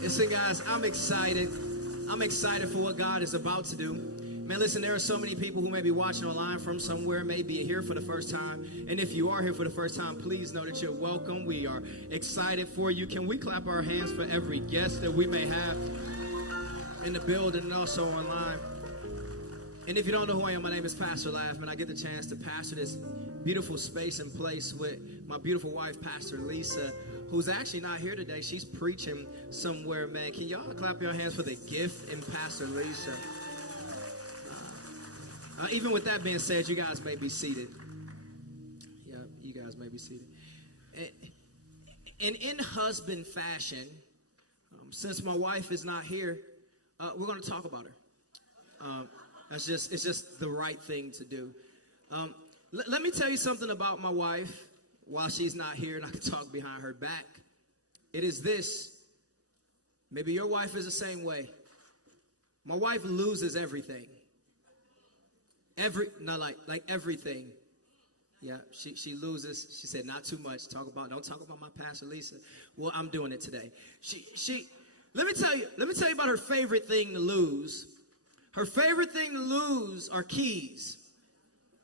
Listen, guys, I'm excited. I'm excited for what God is about to do. Man, listen, there are so many people who may be watching online from somewhere, may be here for the first time. And if you are here for the first time, please know that you're welcome. We are excited for you. Can we clap our hands for every guest that we may have in the building and also online? And if you don't know who I am, my name is Pastor Laughman. I get the chance to pastor this beautiful space and place with my beautiful wife, Pastor Lisa, who's actually not here today. She's preaching somewhere, man. Can y'all clap your hands for the gift in Pastor Lisa? Even with that being said, you guys may be seated. Yeah, you guys may be seated. And in husband fashion, since my wife is not here, we're going to talk about her. It's just the right thing to do. Let me tell you something about my wife while she's not here, and I can talk behind her back. It is this. Maybe your wife is the same way. My wife loses everything. Everything. Yeah, she loses. She said, not too much. Don't talk about my Pastor Lisa. Well, I'm doing it today. Let me tell you about her favorite thing to lose. Her favorite thing to lose are keys.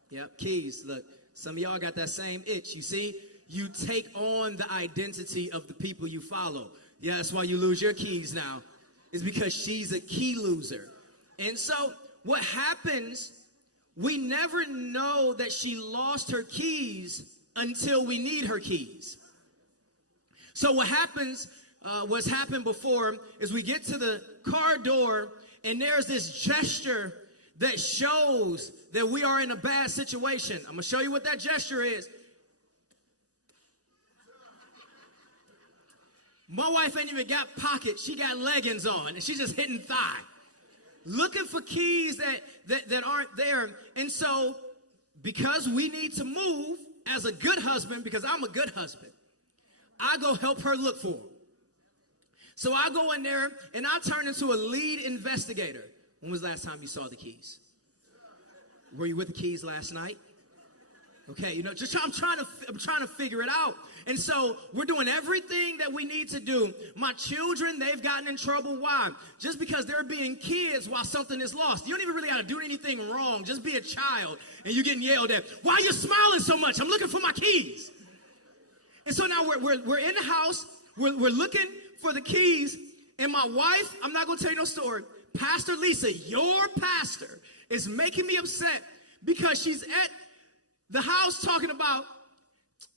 Yep, keys. Look, some of y'all got that same itch. You see, you take on the identity of the people you follow. Yeah, that's why you lose your keys now. It's because she's a key loser. And so what happens, we never know that she lost her keys until we need her keys. So what happens, what's happened before, is we get to the car door and there's this gesture that shows that we are in a bad situation. I'm going to show you what that gesture is. My wife ain't even got pockets. She got leggings on, and she's just hitting thigh, looking for keys that aren't there. And so, because we need to move as a good husband, because I'm a good husband, I go help her look for them. So I go in there, and I turn into a lead investigator. When was the last time you saw the keys? Were you with the keys last night? Okay, I'm trying to figure it out. And so we're doing everything that we need to do. My children, they've gotten in trouble. Why? Just because they're being kids while something is lost. You don't even really got to do anything wrong. Just be a child, and you're getting yelled at. Why are you smiling so much? I'm looking for my keys. And so now we're in the house. We're looking for the keys. And my wife, I'm not going to tell you no story. Pastor Lisa, your pastor, is making me upset because she's at the house talking about,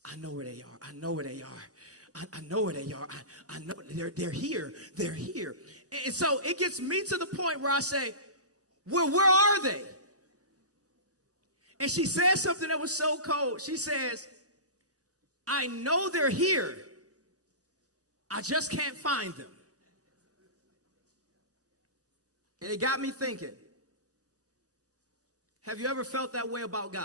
I know where they are. I know where they are. I know where they are. I know they're here. They're here. And so it gets me to the point where I say, well, where are they? And she says something that was so cold. She says, I know they're here. I just can't find them. And it got me thinking, have you ever felt that way about God?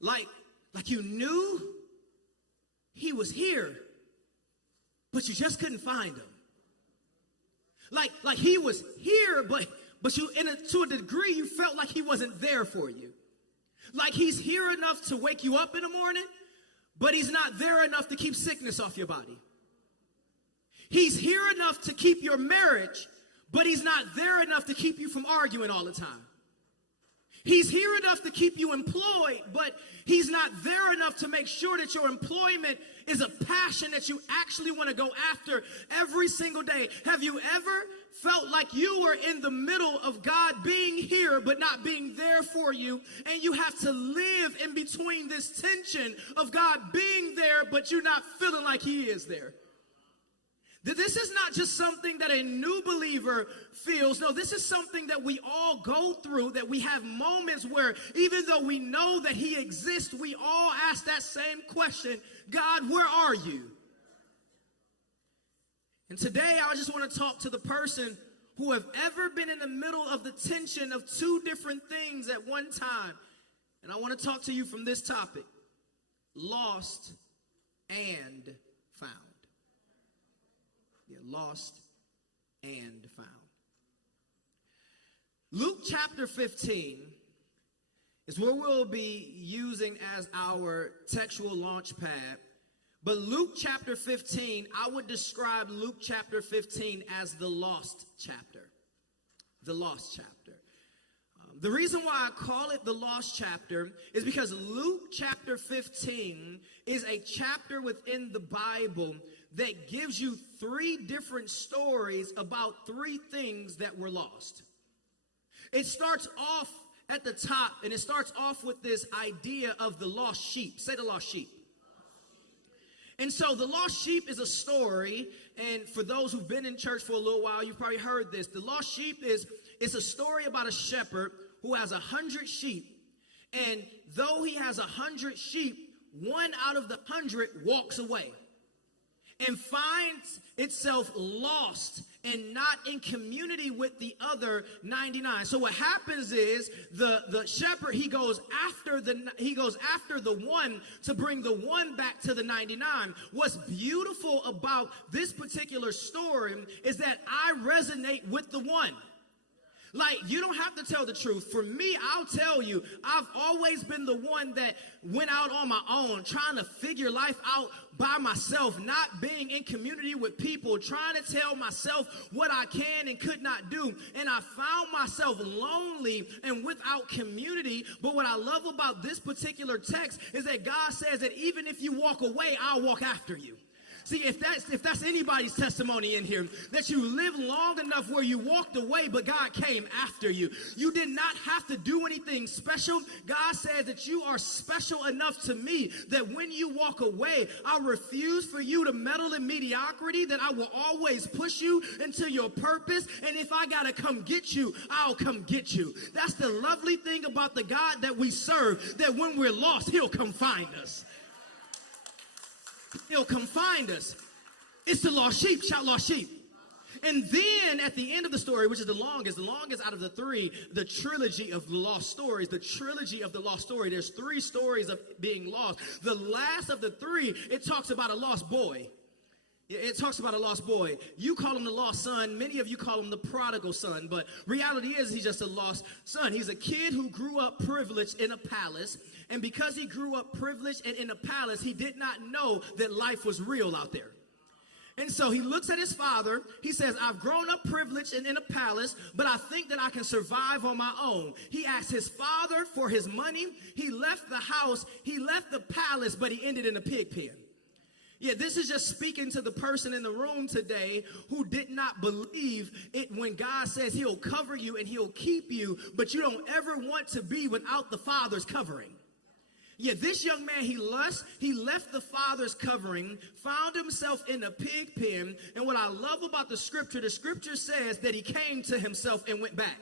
Like you knew he was here, but you just couldn't find him. Like he was here, but you, to a degree, you felt like he wasn't there for you. Like he's here enough to wake you up in the morning, but he's not there enough to keep sickness off your body. He's here enough to keep your marriage, but he's not there enough to keep you from arguing all the time. He's here enough to keep you employed, but he's not there enough to make sure that your employment is a passion that you actually want to go after every single day. Have you ever felt like you were in the middle of God being here but not being there for you, and you have to live in between this tension of God being there but you're not feeling like he is there? That this is not just something that a new believer feels. No, this is something that we all go through, that we have moments where even though we know that he exists, we all ask that same question, God, where are you? And today I just want to talk to the person who have ever been in the middle of the tension of two different things at one time. And I want to talk to you from this topic, lost and found. Yeah, lost and found. Luke chapter 15 is what we'll be using as our textual launch pad But Luke chapter 15, I would describe Luke chapter 15 as the lost chapter. The lost chapter. The reason why I call it the lost chapter is because Luke chapter 15 is a chapter within the Bible that gives you three different stories about three things that were lost. It starts off at the top, and it starts off with this idea of the lost sheep. Say the lost sheep. And so the lost sheep is a story, and for those who've been in church for a little while, you've probably heard this. The lost sheep is a story about a shepherd who has 100 sheep, and though he has 100 sheep, one out of the 100 walks away and finds itself lost and not in community with the other 99. So what happens is the shepherd, he goes after the one to bring the one back to the 99. What's beautiful about this particular story is that I resonate with the one. Like, you don't have to tell the truth. For me, I'll tell you, I've always been the one that went out on my own, trying to figure life out by myself, not being in community with people, trying to tell myself what I can and could not do. And I found myself lonely and without community. But what I love about this particular text is that God says that even if you walk away, I'll walk after you. See, if that's anybody's testimony in here, that you lived long enough where you walked away, but God came after you. You did not have to do anything special. God said that you are special enough to me that when you walk away, I refuse for you to meddle in mediocrity, that I will always push you into your purpose. And if I got to come get you, I'll come get you. That's the lovely thing about the God that we serve, that when we're lost, he'll come find us. He'll come find us. It's the lost sheep. Shout lost sheep. And then at the end of the story, which is the longest out of the three, the trilogy of the lost stories, there's three stories of being lost. The last of the three, it talks about a lost boy. It talks about a lost boy. You call him the lost son. Many of you call him the prodigal son. But reality is he's just a lost son. He's a kid who grew up privileged in a palace. And because he grew up privileged and in a palace, he did not know that life was real out there. And so he looks at his father. He says, I've grown up privileged and in a palace, but I think that I can survive on my own. He asked his father for his money. He left the house. He left the palace, but he ended in a pig pen. Yeah, this is just speaking to the person in the room today who did not believe it when God says he'll cover you and he'll keep you, but you don't ever want to be without the Father's covering. Yeah, this young man, he left the Father's covering, found himself in a pig pen, and what I love about the scripture says that he came to himself and went back.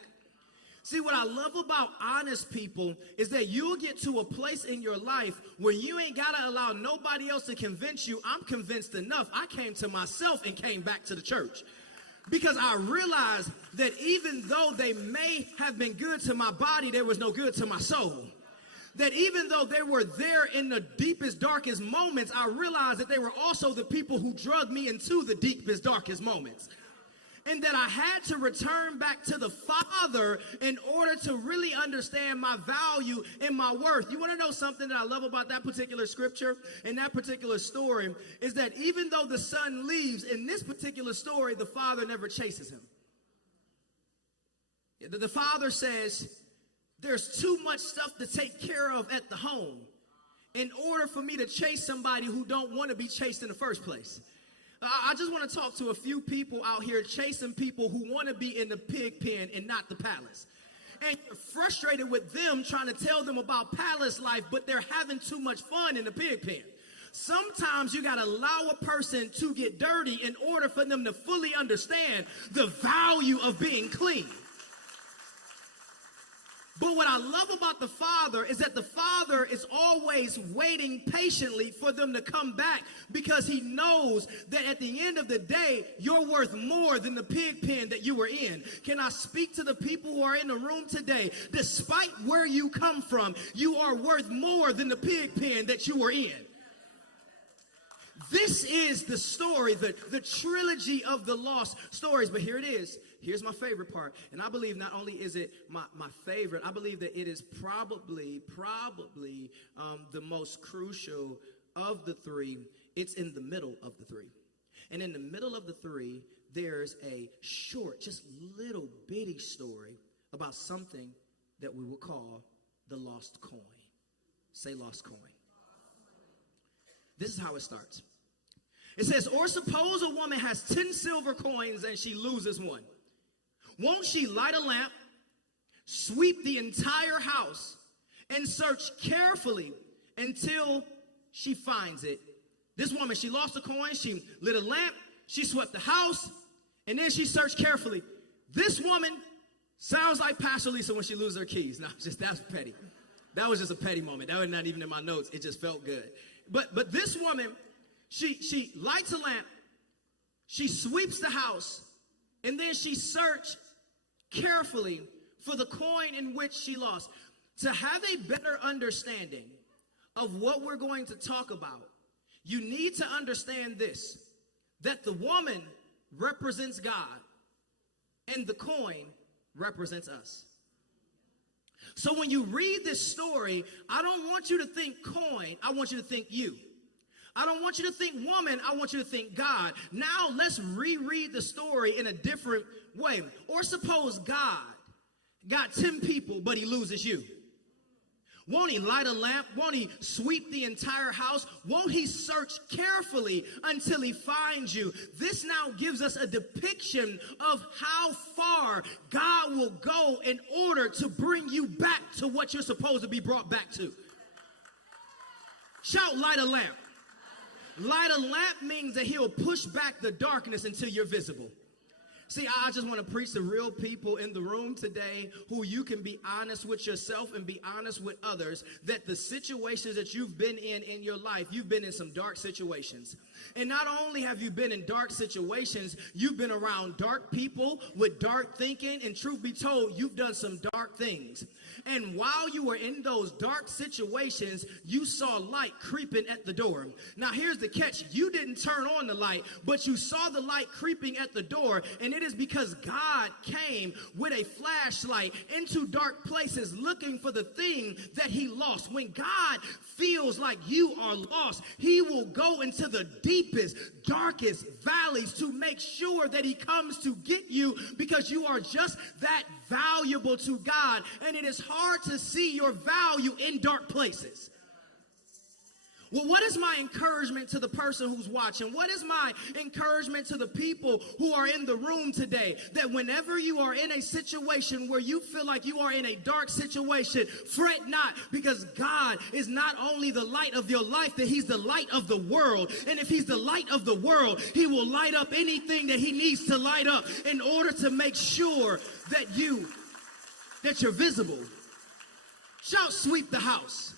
See, what I love about honest people is that you'll get to a place in your life where you ain't got to allow nobody else to convince you. I'm convinced enough. I came to myself and came back to the church. Because I realized that even though they may have been good to my body, there was no good to my soul. That even though they were there in the deepest, darkest moments, I realized that they were also the people who drugged me into the deepest, darkest moments. And that I had to return back to the Father in order to really understand my value and my worth. You want to know something that I love about that particular scripture and that particular story is that even though the son leaves, in this particular story, the father never chases him. The father says, there's too much stuff to take care of at the home in order for me to chase somebody who don't want to be chased in the first place. I just want to talk to a few people out here chasing people who want to be in the pig pen and not the palace. And you're frustrated with them trying to tell them about palace life, but they're having too much fun in the pig pen. Sometimes you got to allow a person to get dirty in order for them to fully understand the value of being clean. But what I love about the Father is that the Father is always waiting patiently for them to come back because he knows that at the end of the day, you're worth more than the pig pen that you were in. Can I speak to the people who are in the room today? Despite where you come from, you are worth more than the pig pen that you were in. This is the story, the trilogy of the lost stories. But here it is. Here's my favorite part. And I believe not only is it my favorite, I believe that it is probably the most crucial of the three. It's in the middle of the three. And in the middle of the three, there's a short, just little bitty story about something that we will call the lost coin. Say lost coin. This is how it starts. It says, or suppose a woman has 10 silver coins and she loses one. Won't she light a lamp, sweep the entire house, and search carefully until she finds it? This woman, she lost a coin, she lit a lamp, she swept the house, and then she searched carefully. This woman sounds like Pastor Lisa when she loses her keys. No, that's petty. That was just a petty moment. That was not even in my notes. It just felt good. But this woman, she lights a lamp, she sweeps the house, and then she searched carefully for the coin in which she lost. To have a better understanding of what we're going to talk about, you need to understand this, that the woman represents God and the coin represents us. So when you read this story, I don't want you to think coin, I want you to think you. I don't want you to think woman, I want you to think God. Now let's reread the story in a different way. Or suppose God got 10 people, but he loses you. Won't he light a lamp? Won't he sweep the entire house? Won't he search carefully until he finds you? This now gives us a depiction of how far God will go in order to bring you back to what you're supposed to be brought back to. Shout, light a lamp. Light a lamp means that he'll push back the darkness until you're visible. See, I just want to preach to real people in the room today who you can be honest with yourself and be honest with others, that the situations that you've been in your life, you've been in some dark situations. And not only have you been in dark situations, you've been around dark people with dark thinking, and truth be told, you've done some dark things. And while you were in those dark situations, you saw light creeping at the door. Now here's the catch. You didn't turn on the light, but you saw the light creeping at the door, and it is because God came with a flashlight into dark places looking for the thing that he lost. When God feels like you are lost, he will go into the deepest, darkest valleys to make sure that he comes to get you, because you are just that valuable to God, and it is hard to see your value in dark places. Well, what is my encouragement to the person who's watching? What is my encouragement to the people who are in the room today? That whenever you are in a situation where you feel like you are in a dark situation, fret not, because God is not only the light of your life, that he's the light of the world. And if he's the light of the world, he will light up anything that he needs to light up in order to make sure that you're visible. Shout, sweep the house.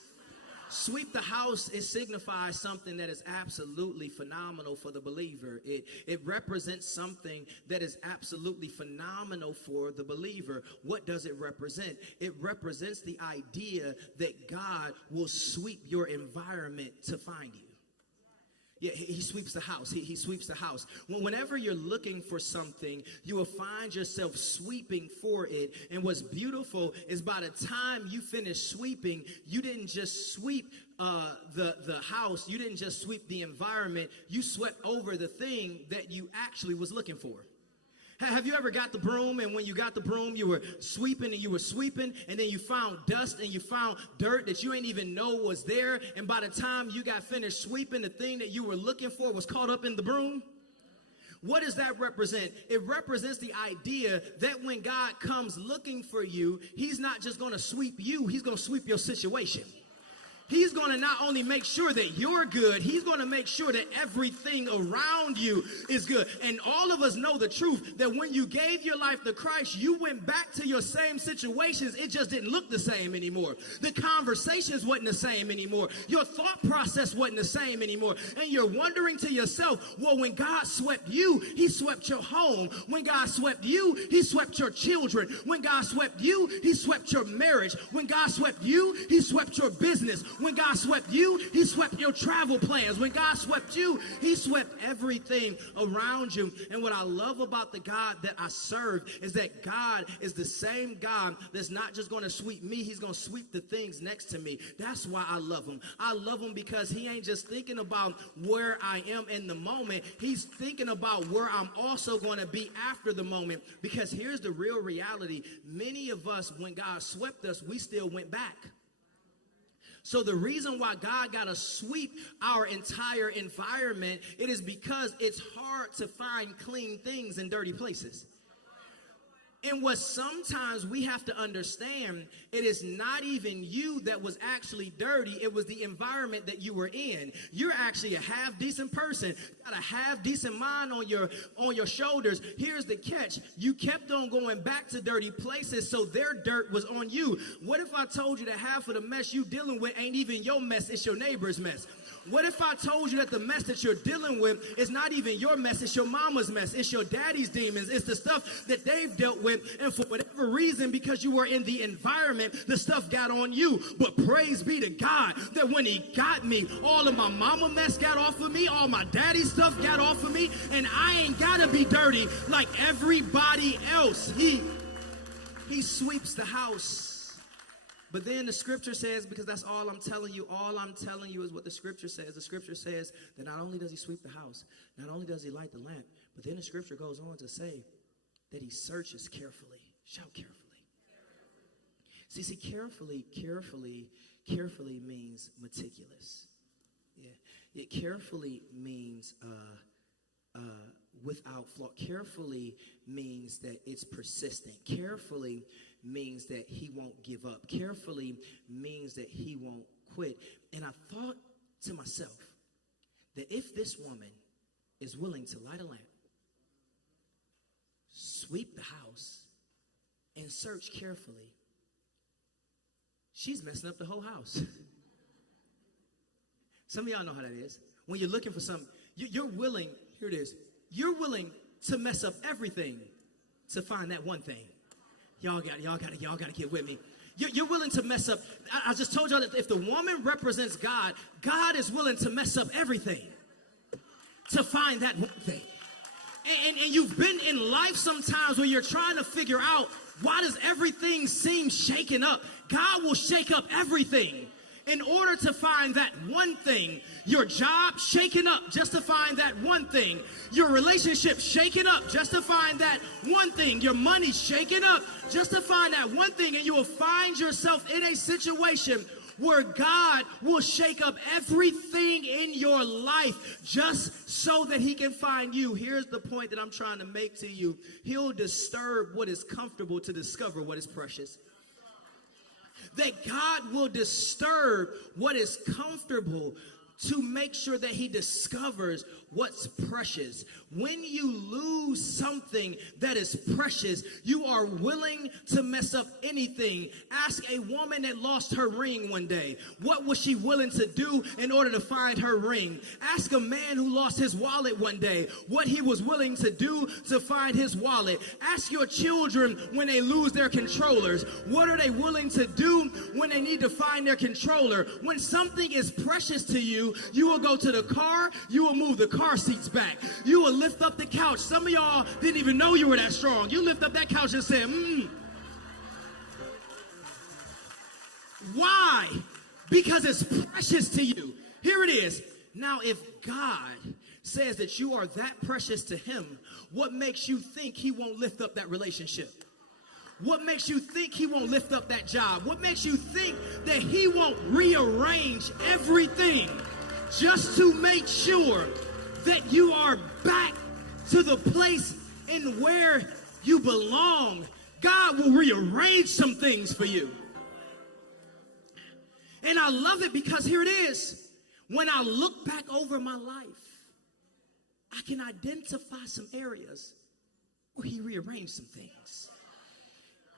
Sweep the house, it signifies something that is absolutely phenomenal for the believer. It represents something that is absolutely phenomenal for the believer. What does it represent? It represents the idea that God will sweep your environment to find you. Yeah, he sweeps the house. He sweeps the house. Whenever you're looking for something, you will find yourself sweeping for it. And what's beautiful is by the time you finish sweeping, you didn't just sweep the house. You didn't just sweep the environment. You swept over the thing that you actually was looking for. Have you ever got the broom, and when you got the broom, you were sweeping, and then you found dust and you found dirt that you ain't even know was there, and by the time you got finished sweeping, the thing that you were looking for was caught up in the broom? What does that represent? It represents the idea that when God comes looking for you, he's not just going to sweep you, he's going to sweep your situation. He's going to not only make sure that you're good, he's going to make sure that everything around you is good. And all of us know the truth, that when you gave your life to Christ, you went back to your same situations. It just didn't look the same anymore. The conversations wasn't the same anymore. Your thought process wasn't the same anymore. And you're wondering to yourself, well, when God swept you, he swept your home. When God swept you, he swept your children. When God swept you, he swept your marriage. When God swept you, he swept your business. When God swept you, he swept your travel plans. When God swept you, he swept everything around you. And what I love about the God that I serve is that God is the same God that's not just going to sweep me, he's going to sweep the things next to me. That's why I love him. I love him because he ain't just thinking about where I am in the moment. He's thinking about where I'm also going to be after the moment. Because here's the real reality. Many of us, when God swept us, we still went back. So the reason why God got to sweep our entire environment, it is because it's hard to find clean things in dirty places. And what sometimes we have to understand, it is not even you that was actually dirty. It was the environment that you were in. You're actually a half-decent person, got a half-decent mind on your shoulders. Here's the catch. You kept on going back to dirty places, so their dirt was on you. What if I told you that half of the mess you dealing with ain't even your mess, it's your neighbor's mess? What if I told you that the mess that you're dealing with is not even your mess, it's your mama's mess, it's your daddy's demons, it's the stuff that they've dealt with, and for whatever reason, because you were in the environment, the stuff got on you. But praise be to God that when he got me, all of my mama mess got off of me, all my daddy stuff got off of me, and I ain't gotta be dirty like everybody else. He sweeps the house. But then the scripture says, because that's all I'm telling you is what the scripture says. The scripture says that not only does he sweep the house, not only does he light the lamp, but then the scripture goes on to say that he searches carefully. Shout carefully. See, carefully means meticulous. Yeah, carefully means without flaw. Carefully means that it's persistent. Carefully means that he won't give up. Carefully means that he won't quit. And I thought to myself that if this woman is willing to light a lamp, sweep the house, and search carefully, she's messing up the whole house. Some of y'all know how that is. When you're looking for something, you're willing, here it is, you're willing to mess up everything to find that one thing. Y'all gotta get with me. You're willing to mess up. I just told y'all that if the woman represents God, God is willing to mess up everything to find that one thing. And you've been in life sometimes where you're trying to figure out, why does everything seem shaken up? God will shake up everything in order to find that one thing. Your job shaken up just to find that one thing. Your relationship shaken up just to find that one thing. Your money shaken up just to find that one thing. And you will find yourself in a situation where God will shake up everything in your life just so that he can find you. Here's the point that I'm trying to make to you. He'll disturb what is comfortable to discover what is precious. That God will disturb what is comfortable to make sure that he discovers what's precious. When you lose something that is precious, you are willing to mess up anything. Ask a woman that lost her ring one day. What was she willing to do in order to find her ring? Ask a man who lost his wallet one day what he was willing to do to find his wallet. Ask your children when they lose their controllers. What are they willing to do when they need to find their controller? When something is precious to you, you will go to the car, you will move the car seats back. You will lift up the couch. Some of y'all didn't even know you were that strong. You lift up that couch and say, Why? Because it's precious to you. Here it is. Now, if God says that you are that precious to him, what makes you think he won't lift up that relationship? What makes you think he won't lift up that job? What makes you think that he won't rearrange everything just to make sure that you are back to the place in where you belong? God will rearrange some things for you. And I love it because here it is. When I look back over my life, I can identify some areas where he rearranged some things.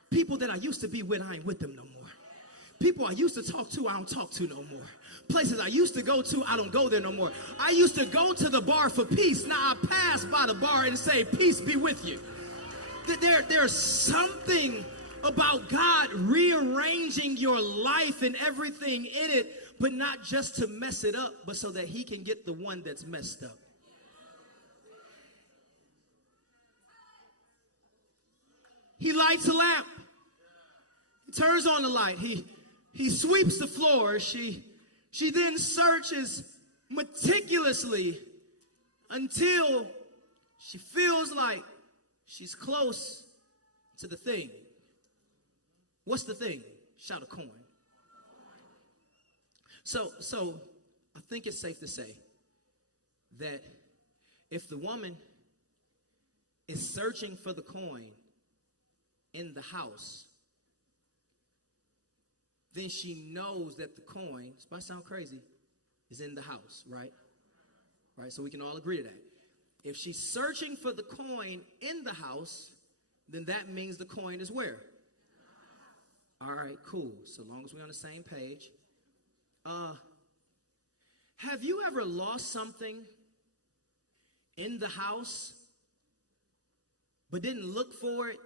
People that I used to be with, I ain't with them no more. People I used to talk to, I don't talk to no more. Places I used to go to, I don't go there no more. I used to go to the bar for peace. Now I pass by the bar and say, peace be with you. There's something about God rearranging your life and everything in it but not just to mess it up, but so that he can get the one that's messed up. He lights a lamp. He turns on the light. He sweeps the floor. She then searches meticulously until she feels like she's close to the thing. What's the thing? Shout a coin. So I think it's safe to say that if the woman is searching for the coin in the house, then she knows that the coin, this might sound crazy, is in the house, right? Right, so we can all agree to that. If she's searching for the coin in the house, then that means the coin is where? All right, cool. So long as we're on the same page. Have you ever lost something in the house but didn't look for it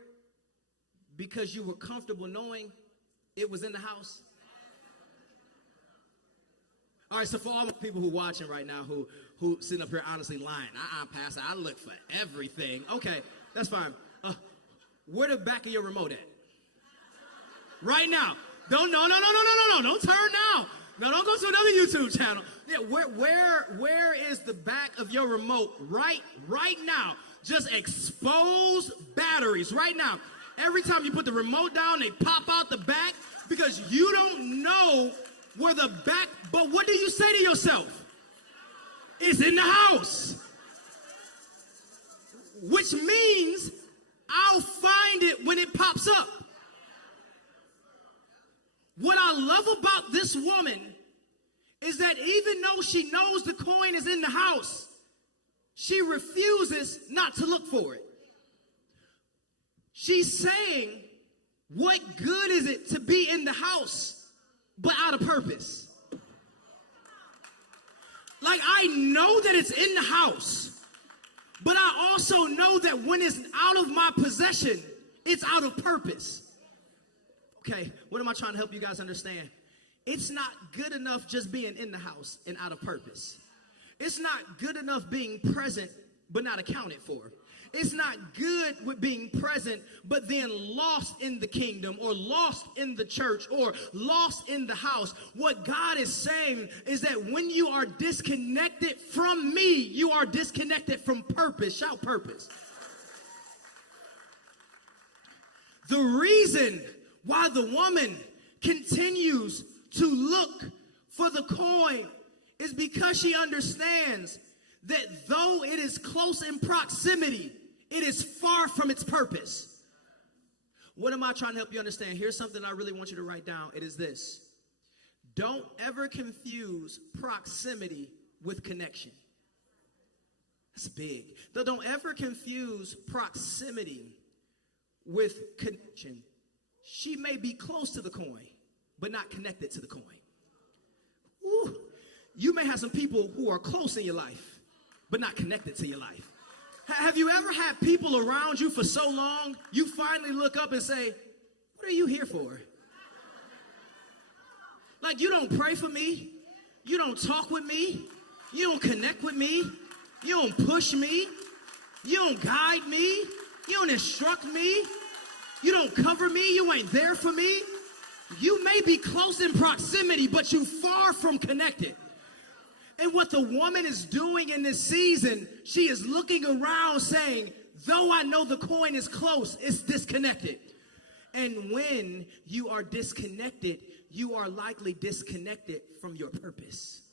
because you were comfortable knowing it was in the house? All right, so for all the people who are watching right now who sitting up here honestly lying, Pastor, I look for everything. Okay, that's fine. Where the back of your remote at? Right now. No, don't turn now. No, don't go to another YouTube channel. Yeah, where is the back of your remote right now? Just expose batteries right now. Every time you put the remote down, they pop out the back because you don't know where the back, but what do you say to yourself? It's in the house. Which means I'll find it when it pops up. What I love about this woman is that even though she knows the coin is in the house, she refuses not to look for it. She's saying, what good is it to be in the house, but out of purpose? Like, I know that it's in the house, but I also know that when it's out of my possession, it's out of purpose. Okay, what am I trying to help you guys understand? It's not good enough just being in the house and out of purpose. It's not good enough being present but not accounted for. It's not good with being present but then lost in the kingdom or lost in the church or lost in the house. What God is saying is that when you are disconnected from me, you are disconnected from purpose. Shout purpose. The reason why the woman continues to look for the coin is because she understands that though it is close in proximity, it is far from its purpose. What am I trying to help you understand? Here's something I really want you to write down. It is this. Don't ever confuse proximity with connection. That's big. Don't ever confuse proximity with connection. She may be close to the coin, but not connected to the coin. Ooh. You may have some people who are close in your life, but not connected to your life. Have you ever had people around you for so long, you finally look up and say, what are you here for? Like, you don't pray for me. You don't talk with me. You don't connect with me. You don't push me. You don't guide me. You don't instruct me. You don't cover me. You ain't there for me. You may be close in proximity, but you're far from connected. And what the woman is doing in this season, she is looking around saying, though I know the coin is close, it's disconnected. And when you are disconnected, you are likely disconnected from your purpose.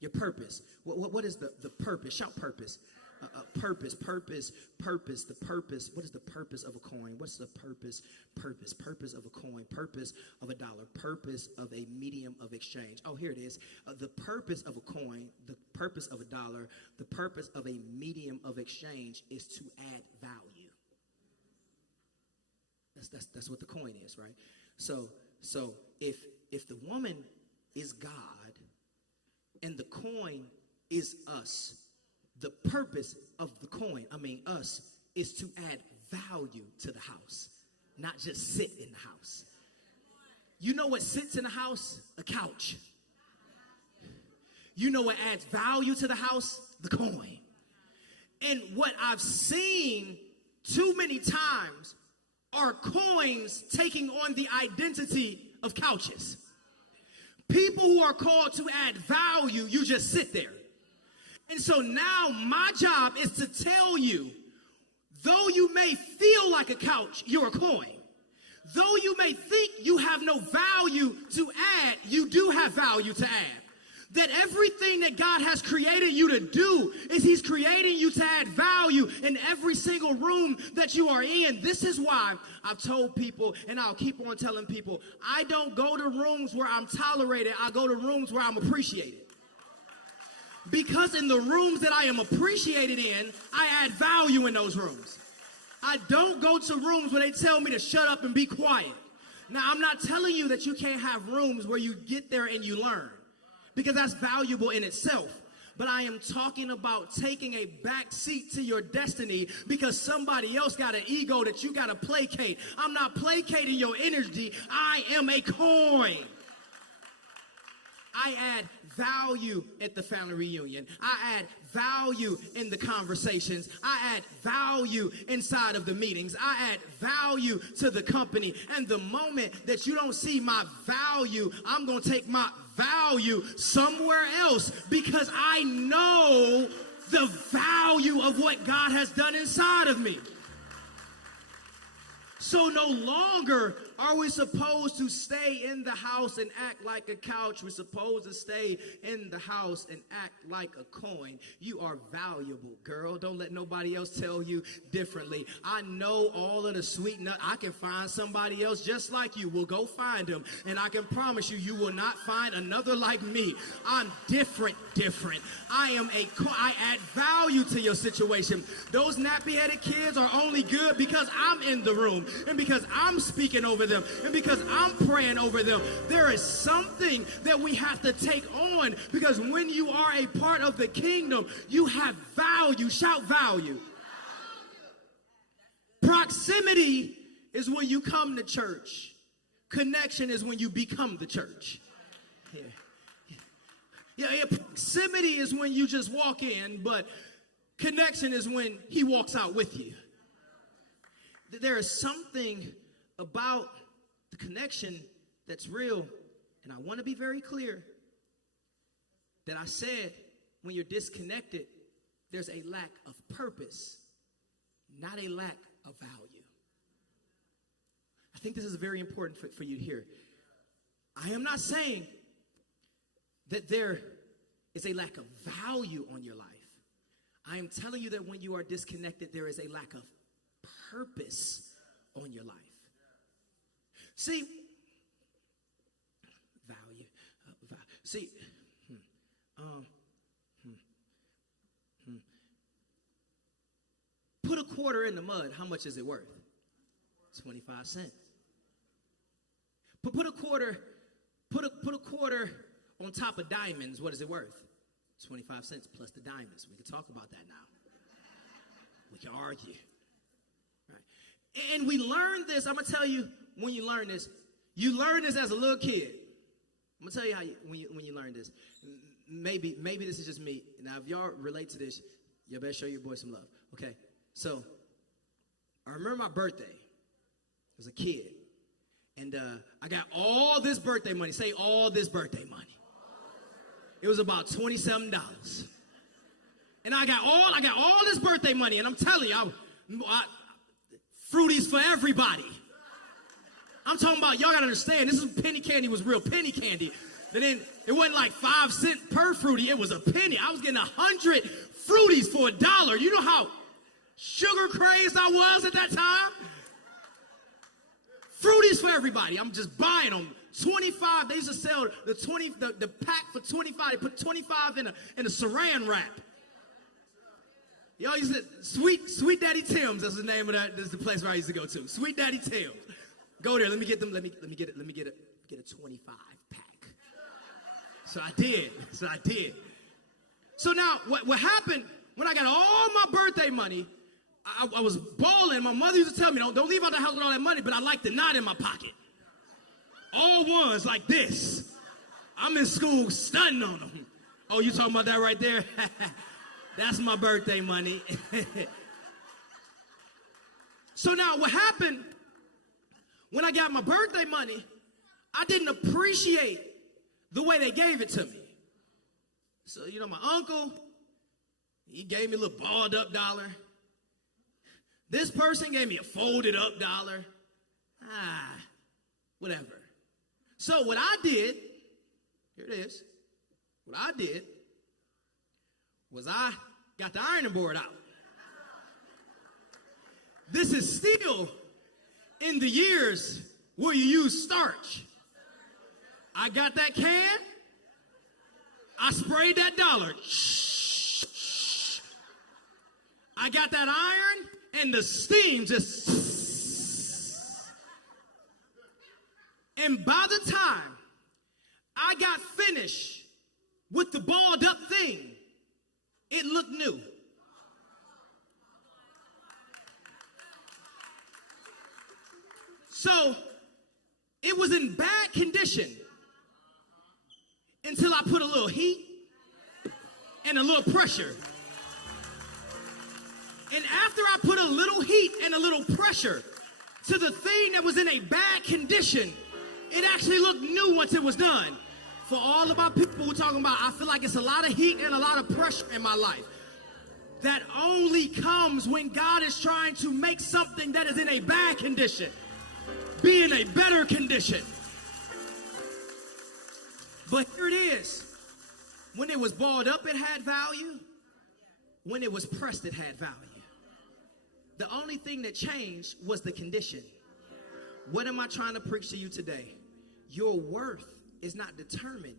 Your purpose. What is the purpose? Shout purpose. Purpose. The purpose. What is the purpose of a coin? What's the purpose of a coin? Purpose of a dollar. Purpose of a medium of exchange. Oh, here it is. The purpose of a coin, the purpose of a dollar, the purpose of a medium of exchange is to add value. That's what the coin is, right? So if the woman is God and the coin is us, the purpose of the coin, us, is to add value to the house, not just sit in the house. You know what sits in a house? A couch. You know what adds value to the house? The coin. And what I've seen too many times are coins taking on the identity of couches. People who are called to add value, you just sit there. And so now my job is to tell you, though you may feel like a couch, you're a coin. Though you may think you have no value to add, you do have value to add. That everything that God has created you to do is he's creating you to add value in every single room that you are in. This is why I've told people, and I'll keep on telling people, I don't go to rooms where I'm tolerated. I go to rooms where I'm appreciated. Because in the rooms that I am appreciated in, I add value in those rooms. I don't go to rooms where they tell me to shut up and be quiet. Now, I'm not telling you that you can't have rooms where you get there and you learn, because that's valuable in itself. But I am talking about taking a back seat to your destiny because somebody else got an ego that you got to placate. I'm not placating your energy. I am a coin. I add value at the family reunion. I add value in the conversations. I add value inside of the meetings. I add value to the company. And the moment that you don't see my value, I'm going to take my value somewhere else because I know the value of what God has done inside of me. So no longer are we supposed to stay in the house and act like a couch. We're supposed to stay in the house and act like a coin. You are valuable, girl. Don't let nobody else tell you differently. I know all of the sweet nut. I can find somebody else just like you. We'll go find them. And I can promise you, you will not find another like me. I'm different. I add value to your situation. Those nappy-headed kids are only good because I'm in the room and because I'm speaking over them and because I'm praying over them. There is something that we have to take on because when you are a part of the kingdom, you have value. Shout value. Proximity is when you come to church. Connection is when you become the church. Yeah, proximity is when you just walk in, but connection is when he walks out with you. There is something about the connection that's real, and I want to be very clear that I said when you're disconnected, there's a lack of purpose, not a lack of value. I think this is very important for you to hear. I am not saying that there is a lack of value on your life. I am telling you that when you are disconnected, there is a lack of purpose on your life. See, value. See, put a quarter in the mud. How much is it worth? 25 cents. Put a quarter on top of diamonds. What is it worth? 25 cents plus the diamonds. We can talk about that now. We can argue. Right? And we learned this. I'm going to tell you when you learn this. You learn this as a little kid. I'm going to tell you how when you learn this. Maybe this is just me. Now, if y'all relate to this, you better show your boy some love. Okay? So, I remember my birthday. I was a kid. And I got all this birthday money. Say all this birthday money. It was about $27. And I got all this birthday money. And I'm telling you, Fruities for everybody. I'm talking about, y'all got to understand, this is penny candy was real penny candy. And then it wasn't like 5 cents per fruity. It was a penny. I was getting 100 Fruities for $1. You know how sugar crazed I was at that time? Fruities for everybody. I'm just buying them. 25. They used to sell the pack for 25. They put 25 in a saran wrap. Y'all used to Sweet Daddy Tim's. That's the name of that. This is the place where I used to go to. Sweet Daddy Tim's. Go there. Let me get them. Let me get a 25 pack. So I did. So now what happened when I got all my birthday money? I was balling. My mother used to tell me, don't leave out the house with all that money, but I like the knot in my pocket. All ones like this. I'm in school stunting on them. Oh, you talking about that right there? That's my birthday money. So now what happened when I got my birthday money, I didn't appreciate the way they gave it to me. So, my uncle, he gave me a little balled up dollar. This person gave me a folded up dollar. Whatever. So what I did, here it is. What I did was I got the ironing board out. This is still in the years where you use starch. I got that can. I sprayed that dollar. I got that iron and the steam just. And by the time I got finished with the balled up thing, it looked new. So it was in bad condition until I put a little heat and a little pressure. And after I put a little heat and a little pressure to the thing that was in a bad condition, it actually looked new once it was done. For all of our people we're talking about, I feel like it's a lot of heat and a lot of pressure in my life. That only comes when God is trying to make something that is in a bad condition be in a better condition. But here it is. When it was balled up, it had value. When it was pressed, it had value. The only thing that changed was the condition. What am I trying to preach to you today? Your worth is not determined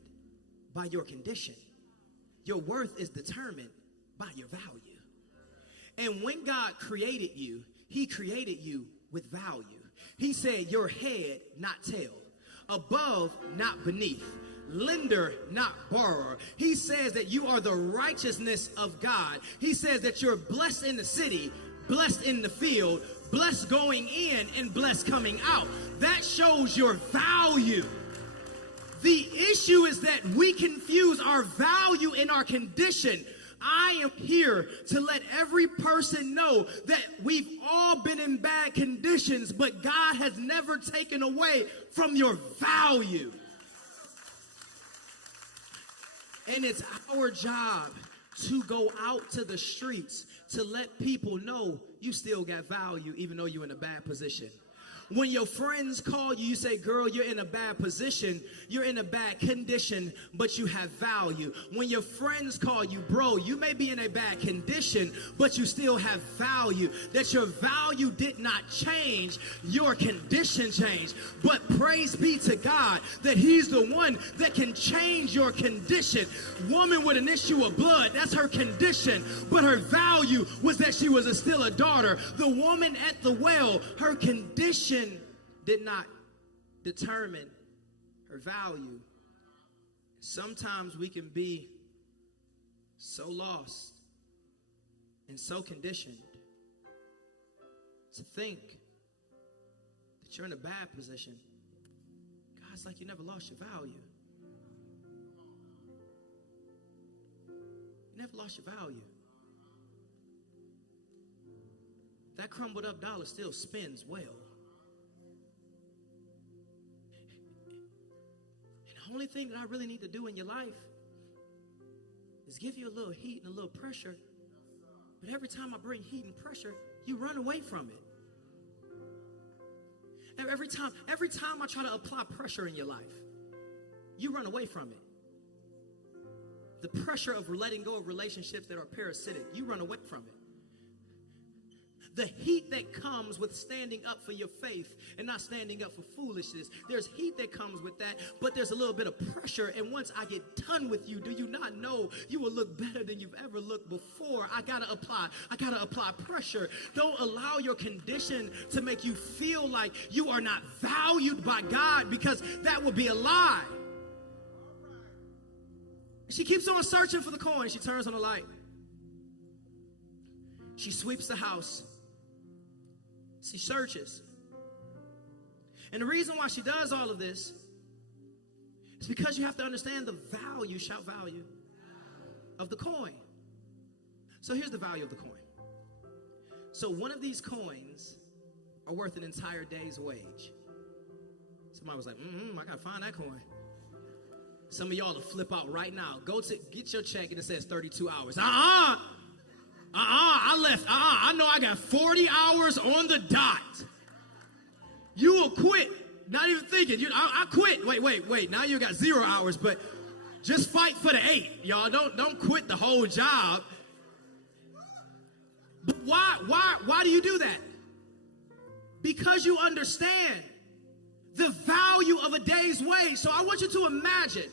by your condition. Your worth is determined by your value. And when God created you, he created you with value. He said, you're head, not tail. Above, not beneath. Lender, not borrower. He says that you are the righteousness of God. He says that you're blessed in the city, blessed in the field, blessed going in, and blessed coming out. That shows your value. The issue is that we confuse our value and our condition. I am here to let every person know that we've all been in bad conditions, but God has never taken away from your value. And it's our job to go out to the streets to let people know you still got value even though you're in a bad position. When your friends call you, you say, girl, you're in a bad position, you're in a bad condition, but you have value. When your friends call you, bro, you may be in a bad condition, but you still have value. That your value did not change, your condition changed. But praise be to God that he's the one that can change your condition. Woman with an issue of blood, that's her condition, but her value was that she was still a daughter. The woman at the well, her condition did not determine her value. Sometimes we can be so lost and so conditioned to think that you're in a bad position. God's like, you never lost your value. You never lost your value. That crumbled up dollar still spins well. The only thing that I really need to do in your life is give you a little heat and a little pressure. But every time I bring heat and pressure, you run away from it. Every time I try to apply pressure in your life, you run away from it. The pressure of letting go of relationships that are parasitic, you run away from it. The heat that comes with standing up for your faith and not standing up for foolishness. There's heat that comes with that, but there's a little bit of pressure. And once I get done with you, do you not know you will look better than you've ever looked before? I gotta apply pressure. Don't allow your condition to make you feel like you are not valued by God, because that would be a lie. She keeps on searching for the coin. She turns on the light. She sweeps the house. She searches. And the reason why she does all of this It's because you have to understand the value, shout value, of the coin. So here's the value of the coin. So one of these coins are worth an entire day's wage. Somebody was like, I gotta find that coin. Some of y'all will flip out right now. Go to get your check and it says 32 hours. I left. I know I got 40 hours on the dot. You will quit. Not even thinking. I quit. Wait. Now you got 0 hours, but just fight for the 8. Y'all don't quit the whole job. But why do you do that? Because you understand the value of a day's wage. So I want you to imagine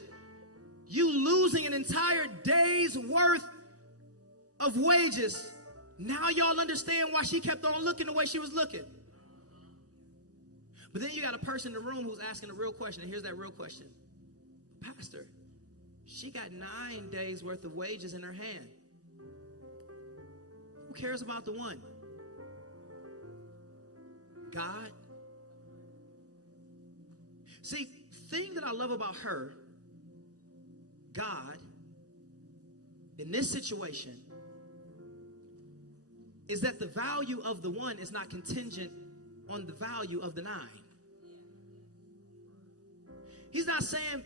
you losing an entire day's worth of wages. Now y'all understand why she kept on looking the way she was looking. But then you got a person in the room who's asking a real question. And here's that real question. Pastor, she got 9 days worth of wages in her hand. Who cares about the one? God. See, thing that I love about her, God, in this situation, is that the value of the one is not contingent on the value of the 9. He's not saying,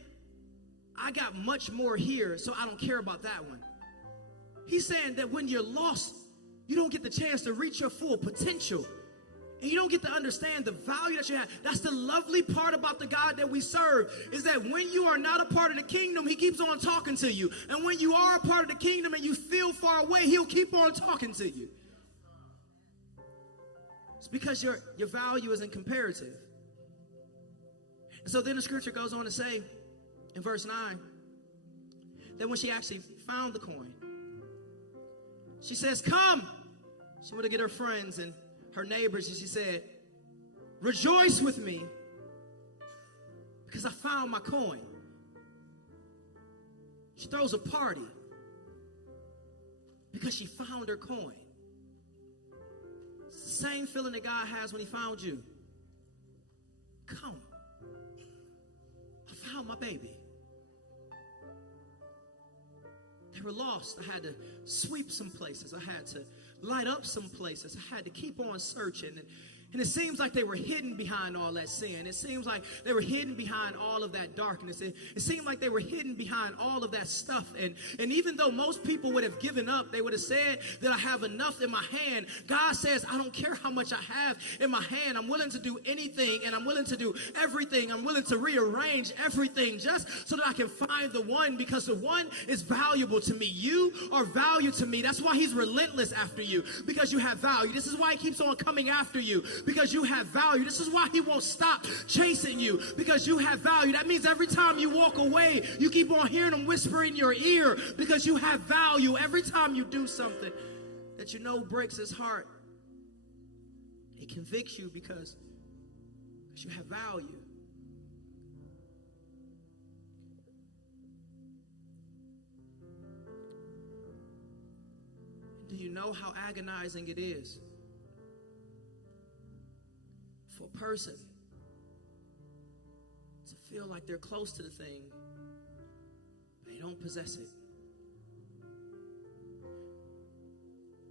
I got much more here, so I don't care about that one. He's saying that when you're lost, you don't get the chance to reach your full potential. And you don't get to understand the value that you have. That's the lovely part about the God that we serve, is that when you are not a part of the kingdom, he keeps on talking to you. And when you are a part of the kingdom and you feel far away, he'll keep on talking to you. It's because your value isn't comparative. And so then the scripture goes on to say in verse 9 that when she actually found the coin, she says, come. She went to get her friends and her neighbors, and she said, rejoice with me because I found my coin. She throws a party because she found her coin. It's the same feeling that God has when he found you. Come. I found my baby. They were lost. I had to sweep some places. I had to light up some places. I had to keep on searching. And it seems like they were hidden behind all that sin. It seems like they were hidden behind all of that darkness. It seemed like they were hidden behind all of that stuff. And even though most people would have given up, they would have said that I have enough in my hand. God says, I don't care how much I have in my hand. I'm willing to do anything, and I'm willing to do everything. I'm willing to rearrange everything just so that I can find the one, because the one is valuable to me. You are value to me. That's why he's relentless after you, because you have value. This is why he keeps on coming after you, because you have value. This is why he won't stop chasing you, because you have value. That means every time you walk away, you keep on hearing him whisper in your ear, because you have value. Every time you do something that you know breaks his heart, he convicts you because you have value. Do you know how agonizing it is for a person to feel like they're close to the thing, but they don't possess it?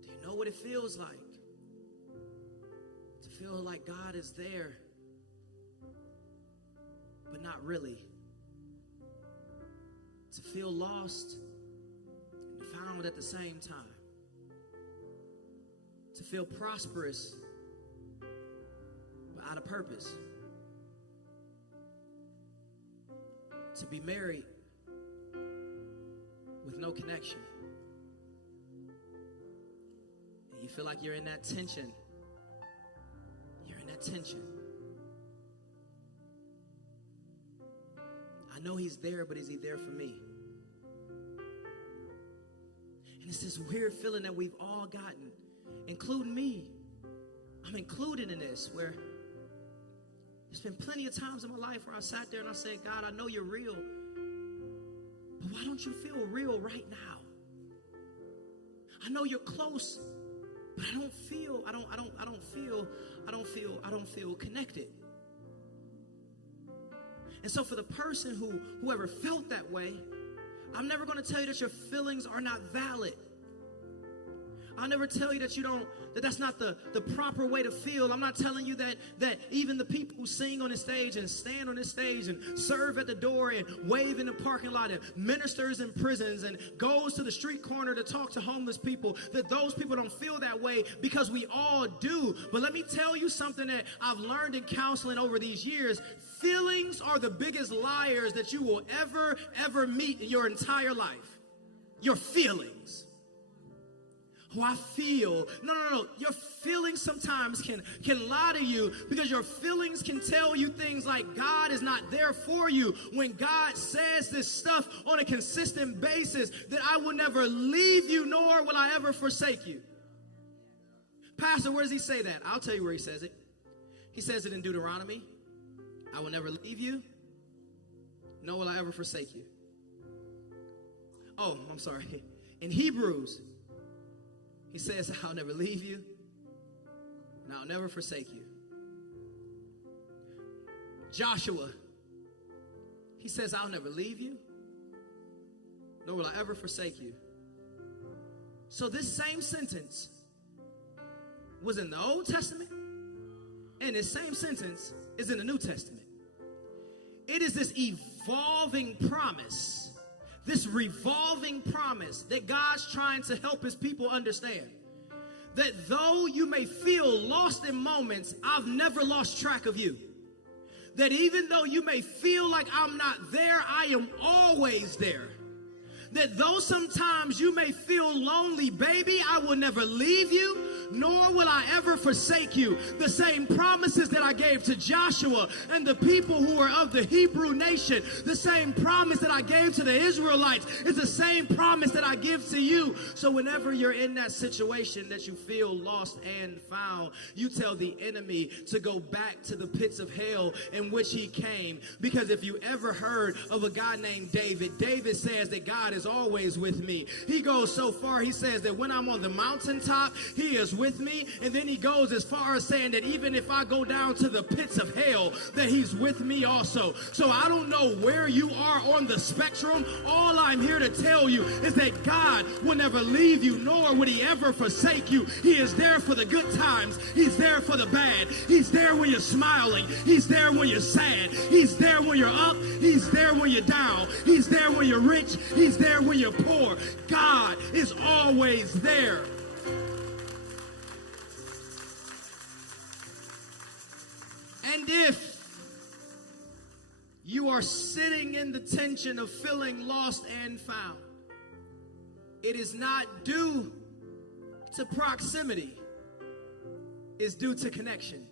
Do you know what it feels like to feel like God is there, but not really? To feel lost and found at the same time. To feel prosperous out of purpose. To be married with no connection. And you feel like you're in that tension. You're in that tension. I know he's there, but is he there for me? And it's this weird feeling that we've all gotten, including me. I'm included in this, where there's been plenty of times in my life where I sat there and I said, God, I know you're real, but why don't you feel real right now? I know you're close, but I don't feel connected. And so for the person whoever felt that way, I'm never going to tell you that your feelings are not valid. I'll never tell you that that's not the proper way to feel. I'm not telling you that even the people who sing on the stage and stand on the stage and serve at the door and wave in the parking lot and ministers in prisons and goes to the street corner to talk to homeless people, that those people don't feel that way, because we all do. But let me tell you something that I've learned in counseling over these years. Feelings are the biggest liars that you will ever meet in your entire life. Your feelings. Oh, I feel. No. Your feelings sometimes can lie to you, because your feelings can tell you things like God is not there for you. When God says this stuff on a consistent basis, that I will never leave you, nor will I ever forsake you. Pastor, where does he say that? I'll tell you where he says it. He says it in Deuteronomy. I will never leave you, nor will I ever forsake you. Oh, I'm sorry. In Hebrews, he says, I'll never leave you, and I'll never forsake you. Joshua, he says, I'll never leave you, nor will I ever forsake you. So this same sentence was in the Old Testament, and this same sentence is in the New Testament. It is this evolving promise, this revolving promise that God's trying to help his people understand. That though you may feel lost in moments, I've never lost track of you. That even though you may feel like I'm not there, I am always there. That though sometimes you may feel lonely, baby, I will never leave you, nor will I ever forsake you. The same promises that I gave to Joshua and the people who were of the Hebrew nation, the same promise that I gave to the Israelites is the same promise that I give to you. So whenever you're in that situation that you feel lost and found, you tell the enemy to go back to the pits of hell in which he came. Because if you ever heard of a guy named David, David says that God is always with me. He goes so far, he says that when I'm on the mountaintop, he is with me. And then he goes as far as saying that even if I go down to the pits of hell, that he's with me also. So I don't know where you are on the spectrum. All I'm here to tell you is that God will never leave you, nor would he ever forsake you. He is there for the good times. He's there for the bad. He's there when you're smiling. He's there when you're sad. He's there when you're up. He's there when you're down. He's there when you're rich. He's there when you're poor. God is always there. And if you are sitting in the tension of feeling lost and found, it is not due to proximity, it's due to connection.